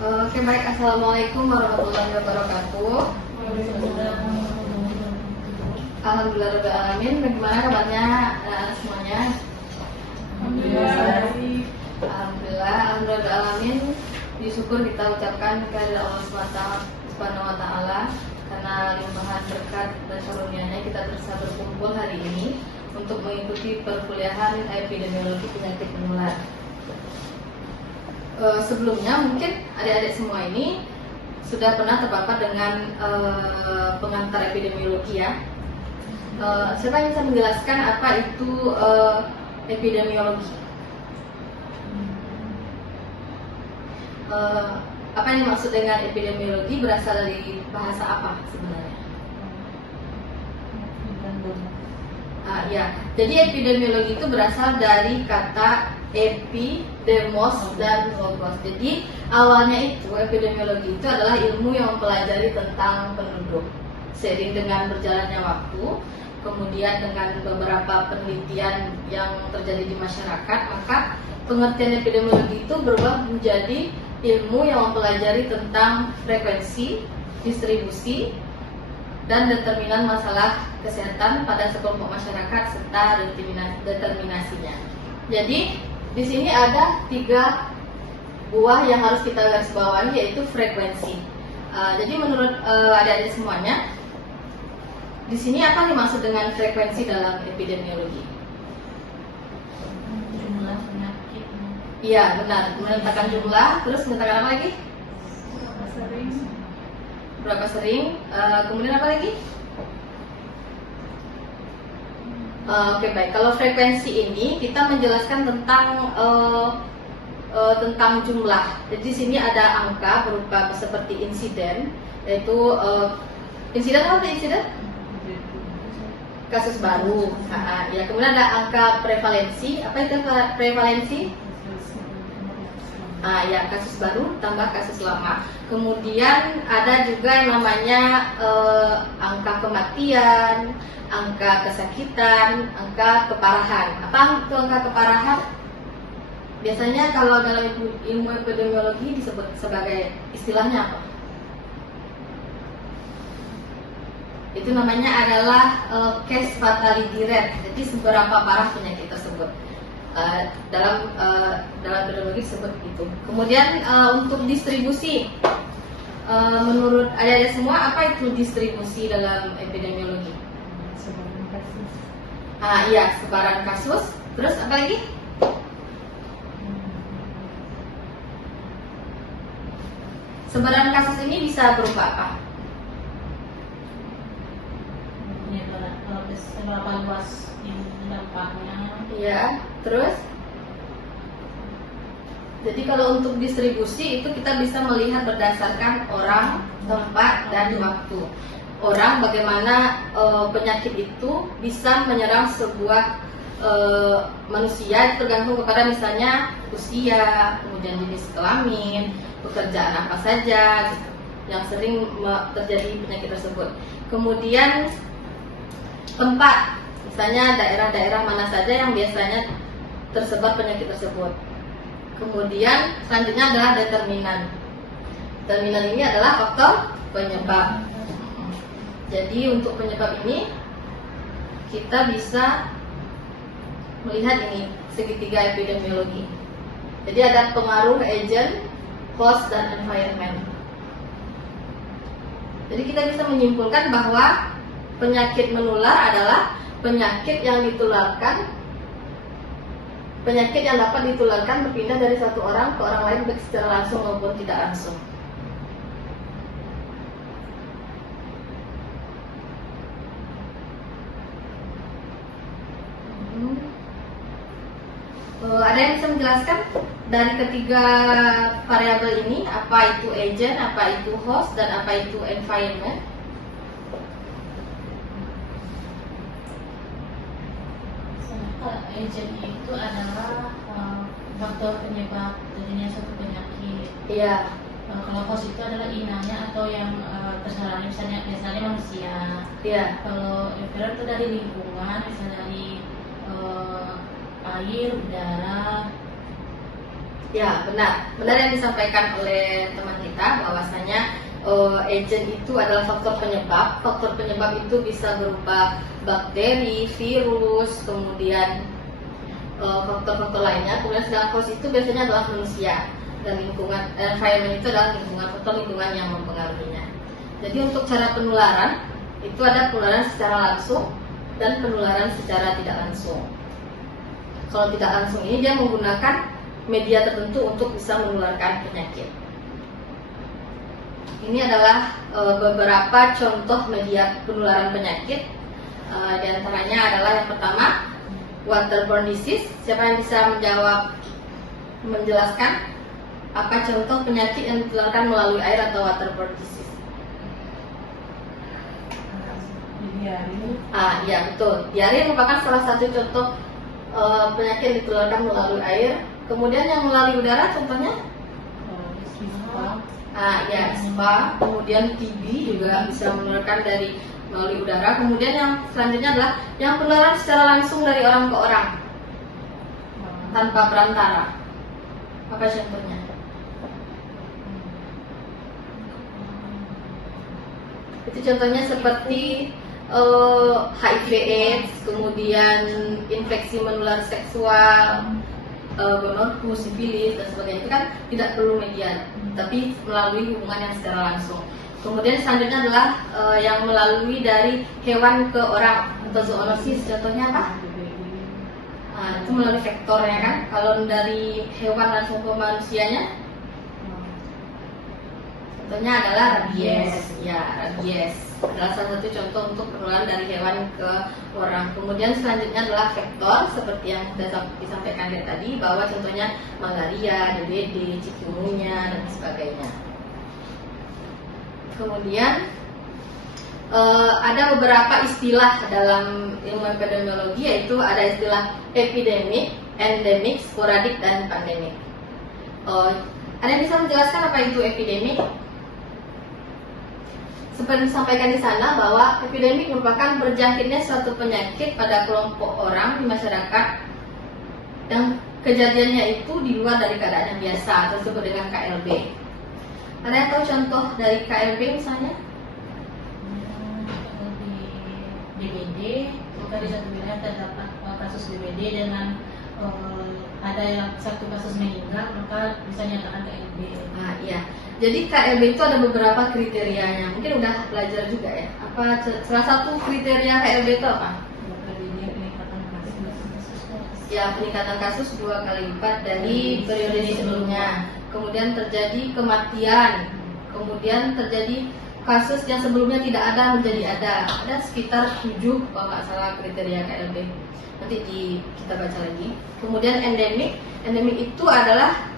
Oke, baik. Assalamualaikum warahmatullahi wabarakatuh. Alhamdulillahirrahmanirrahim. Bagaimana kabarnya semuanya? Alhamdulillahirrahmanirrahim. Syukur kita ucapkan kepada Allah Subhanahu wa Ta'ala karena limpahan berkat dan karunia-Nya kita bisa berkumpul hari ini untuk mengikuti perkuliahan epidemiologi penyakit menular. Sebelumnya mungkin adik-adik semua ini sudah pernah terpapar dengan pengantar epidemiologi ya. Siapa yang bisa menjelaskan apa itu epidemiologi? Apa yang dimaksud dengan epidemiologi, berasal dari bahasa apa sebenarnya? Ya, jadi epidemiologi itu berasal dari kata epi, demos, dan logos. Jadi awalnya itu epidemiologi itu adalah ilmu yang mempelajari tentang penduduk. Seiring dengan berjalannya waktu, kemudian dengan beberapa penelitian yang terjadi di masyarakat, maka pengertian epidemiologi itu berubah menjadi ilmu yang mempelajari tentang frekuensi, distribusi, dan determinan masalah kesehatan pada sekelompok masyarakat serta determinasinya. Jadi di sini ada 3 buah yang harus kita garis bawahi, yaitu frekuensi. Jadi menurut adik-adik semuanya, di sini apa dimaksud dengan frekuensi dalam epidemiologi? Jumlah penyakit. Iya, benar. Menentukan jumlah, terus menentukan apa lagi? Berapa sering? Kemudian apa lagi? Oke, baik. Kalau frekuensi ini kita menjelaskan tentang jumlah. Jadi di sini ada angka berupa seperti insiden, yaitu insiden apa insiden? Kasus baru. Ya, kemudian ada angka prevalensi. Apa itu prevalensi? Ya, kasus baru tambah kasus lama. Kemudian ada juga yang namanya angka kematian, angka kesakitan, angka keparahan. Apa itu angka keparahan? Biasanya kalau dalam ilmu epidemiologi disebut sebagai istilahnya apa? Itu namanya adalah case fatality rate. Jadi seberapa parah penyakit tersebut. Dalam epidemiologi disebut itu. Kemudian untuk distribusi, menurut adik-adik semua, apa itu distribusi dalam epidemiologi? Sebaran kasus. Iya, sebaran kasus. Terus apa lagi? Sebaran kasus ini bisa berupa apa? Seberapa luas dampaknya. Iya, terus? Jadi kalau untuk distribusi itu kita bisa melihat berdasarkan orang, tempat, dan waktu. Orang, bagaimana penyakit itu bisa menyerang sebuah manusia, tergantung kepada misalnya usia, kemudian jenis kelamin, pekerjaan apa saja gitu, yang sering terjadi penyakit tersebut. Kemudian tempat, misalnya daerah-daerah mana saja yang biasanya tersebar penyakit tersebut. Kemudian selanjutnya adalah determinan. Determinan ini adalah faktor penyebab. Jadi untuk penyebab ini kita bisa melihat ini segitiga epidemiologi. Jadi ada pengaruh agent, host, dan environment. Jadi kita bisa menyimpulkan bahwa penyakit menular adalah penyakit yang dapat ditularkan berpindah dari satu orang ke orang lain baik secara langsung maupun tidak langsung. Ada yang bisa menjelaskan dari ketiga variabel ini, apa itu agent, apa itu host, dan apa itu environment? Agent itu adalah faktor penyebab terjadinya suatu penyakit. Iya. Kalau host itu adalah inangnya atau yang terserah, misalnya manusia. Iya. Kalau environment itu dari lingkungan, misalnya dari air, udara, Ya, benar yang disampaikan oleh teman kita bahwasanya agent itu adalah faktor penyebab. Faktor penyebab itu bisa berupa bakteri, virus, kemudian faktor-faktor lainnya. Kemudian sedangkan cause itu biasanya adalah manusia, dan lingkungan, environment itu adalah faktor lingkungan yang mempengaruhinya. Jadi untuk cara penularan itu ada penularan secara langsung dan penularan secara tidak langsung. Kalau tidak langsung ini dia menggunakan media tertentu untuk bisa menularkan penyakit. Ini adalah beberapa contoh media penularan penyakit. Di antaranya adalah yang pertama, waterborne disease. Siapa yang bisa menjelaskan apa contoh penyakit yang ditularkan melalui air atau waterborne disease? Ya betul. Diare merupakan salah satu contoh penyakit yang ditularkan melalui air. Kemudian yang melalui udara contohnya? Ya, ispa. Kemudian TB juga bisa menularkan melalui udara. Kemudian yang selanjutnya adalah yang penularan secara langsung dari orang ke orang tanpa perantara. Apa contohnya? Itu contohnya seperti HIV/AIDS, kemudian infeksi menular seksual, gonorrhea, sifilis dan sebagainya. Itu kan tidak perlu media, tapi melalui hubungan yang secara langsung. Kemudian selanjutnya adalah yang melalui dari hewan ke orang atau zoonosis. Contohnya apa? Itu melalui vektornya kan. Kalau dari hewan langsung ke manusianya, contohnya adalah rabies. Ya, rabies adalah salah satu contoh untuk penularan dari hewan ke orang. Kemudian selanjutnya adalah vektor seperti yang sudah disampaikan tadi, bahwa contohnya malaria, DBD, chikungunya dan sebagainya. Kemudian ada beberapa istilah dalam ilmu epidemiologi, yaitu ada istilah epidemik, endemik, sporadik, dan pandemik. Ada yang bisa menjelaskan apa itu epidemik? Seperti disampaikan di sana bahwa epidemik merupakan berjangkitnya suatu penyakit pada kelompok orang di masyarakat yang kejadiannya itu di luar dari keadaan yang biasa, tersebut dengan KLB. Ada yang tahu contoh dari KLB misalnya? DBD, jika di satu wilayah terdapat kasus DBD dengan ada yang satu kasus meninggal, maka bisa nyatakan KLB. Iya. Jadi KLB itu ada beberapa kriterianya. Mungkin udah belajar juga ya. Apa salah satu kriteria KLB itu apa? Ya, peningkatan kasus 2 kali lipat dari periode sebelumnya. Kemudian terjadi kematian. Kemudian terjadi kasus yang sebelumnya tidak ada menjadi ada. Ada sekitar 7 kalau nggak salah kriteria KLB. Nanti kita baca lagi. Kemudian endemik. Endemik itu adalah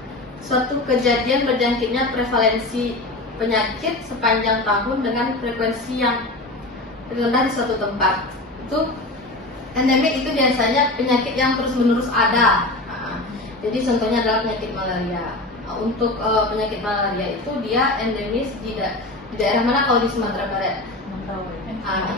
suatu kejadian berjangkitnya prevalensi penyakit sepanjang tahun dengan frekuensi yang rendah di suatu tempat. Itu endemik itu biasanya penyakit yang terus-menerus ada. Jadi contohnya adalah penyakit malaria. Untuk penyakit malaria itu dia endemis di daerah mana kalau di Sumatera Barat?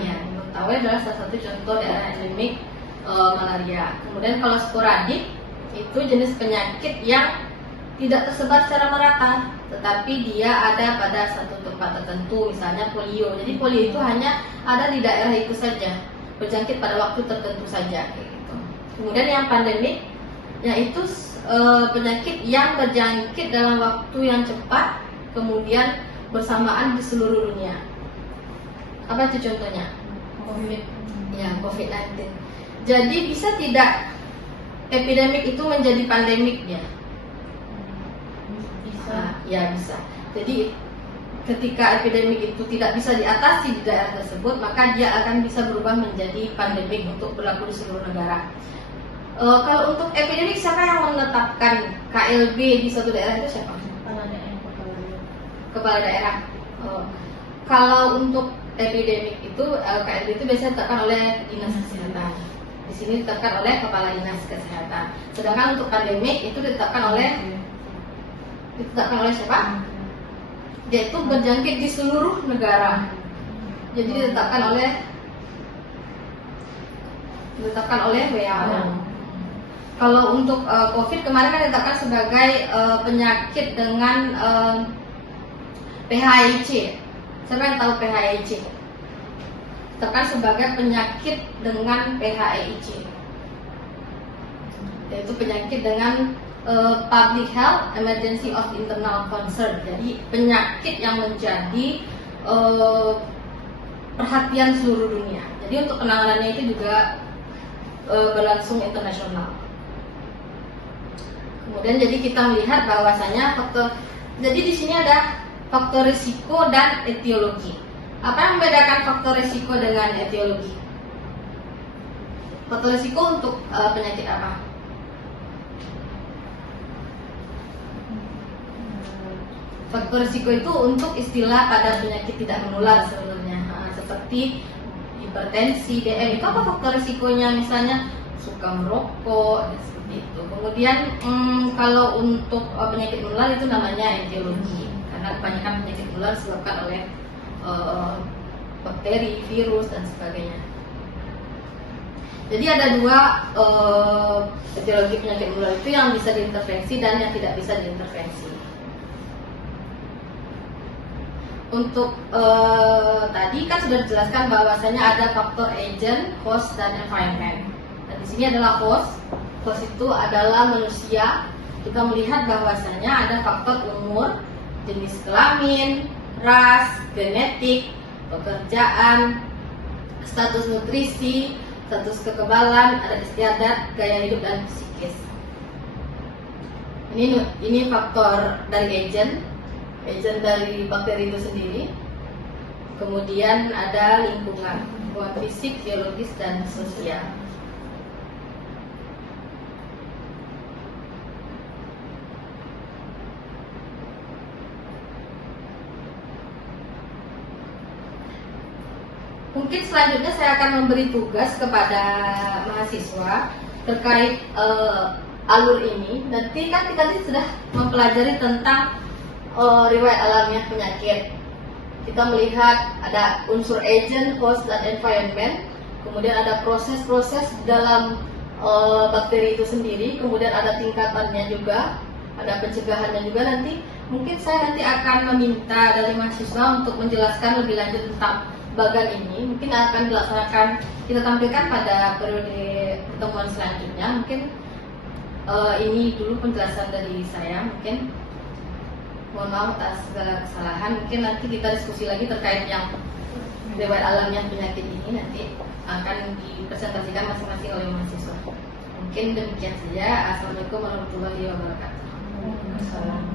Iya, Mentawai adalah salah satu contoh daerah endemik malaria. Kemudian kalau sporadik itu jenis penyakit yang tidak tersebar secara merata, tetapi dia ada pada satu tempat tertentu, misalnya polio. Jadi polio itu hanya ada di daerah itu saja, berjangkit pada waktu tertentu saja. Gitu. Kemudian yang pandemik, yaitu penyakit yang berjangkit dalam waktu yang cepat, kemudian bersamaan di seluruh dunia. Apa itu contohnya? COVID. Ya, COVID-19. Jadi bisa tidak epidemik itu menjadi pandemik ya? Ya bisa. Jadi ketika epidemik itu tidak bisa diatasi di daerah tersebut, maka dia akan bisa berubah menjadi pandemik untuk berlaku di seluruh negara. Kalau untuk epidemik, siapa yang menetapkan KLB di suatu daerah itu siapa? Kepala daerah. Kalau untuk epidemik itu KLB itu biasanya ditetapkan oleh dinas kesehatan. Di sini ditetapkan oleh kepala dinas kesehatan. Sedangkan untuk pandemik itu ditetapkan oleh siapa? Dia itu berjangkit di seluruh negara. Jadi ditetapkan oleh WHO. Kalau untuk COVID kemarin kan ditetapkan sebagai penyakit dengan PHIC. Siapa yang tahu PHIC? Ditetapkan sebagai penyakit dengan PHIC, yaitu penyakit dengan Public Health Emergency of Internal Concern. Jadi penyakit yang menjadi perhatian seluruh dunia. Jadi untuk penanganannya itu juga berlangsung internasional. Kemudian jadi kita melihat bahwasanya jadi di sini ada faktor risiko dan etiologi. Apa yang membedakan faktor risiko dengan etiologi? Faktor risiko untuk penyakit apa? Faktor risiko itu untuk istilah pada penyakit tidak menular sebenarnya, seperti hipertensi, DM. Itu apa faktor risikonya? Misalnya suka merokok, dan seperti itu. Kemudian kalau untuk penyakit menular itu namanya etiologi, karena kebanyakan penyakit menular disebabkan oleh bakteri, virus, dan sebagainya. Jadi ada dua etiologi penyakit menular itu yang bisa diintervensi dan yang tidak bisa diintervensi. Untuk tadi kan sudah dijelaskan bahwasanya ada faktor agent, host, dan environment. Dan di sini adalah host. Host itu adalah manusia. Kita melihat bahwasanya ada faktor umur, jenis kelamin, ras, genetik, pekerjaan, status nutrisi, status kekebalan, adat istiadat, gaya hidup, dan psikis. Ini faktor dari agent dari bakteri itu sendiri. Kemudian ada lingkungan fisik, biologis, dan sosial. Mungkin selanjutnya saya akan memberi tugas kepada mahasiswa terkait alur ini. Nanti kan kita sudah mempelajari tentang riwayat alamiah penyakit. Kita melihat ada unsur agent, host, dan environment. Kemudian ada proses-proses dalam bakteri itu sendiri. Kemudian ada tingkatannya juga, ada pencegahannya juga. Nanti mungkin saya akan meminta dari mahasiswa untuk menjelaskan lebih lanjut tentang bagan ini. Mungkin akan dilaksanakan, kita tampilkan pada periode pertemuan selanjutnya. Mungkin ini dulu penjelasan dari saya. Mungkin mohon maaf atas segala kesalahan. Mungkin nanti kita diskusi lagi terkait yang riwayat alamiah penyakit ini, nanti akan dipresentasikan masing-masing oleh mahasiswa. Mungkin demikian saja. Assalamualaikum warahmatullahi wabarakatuh.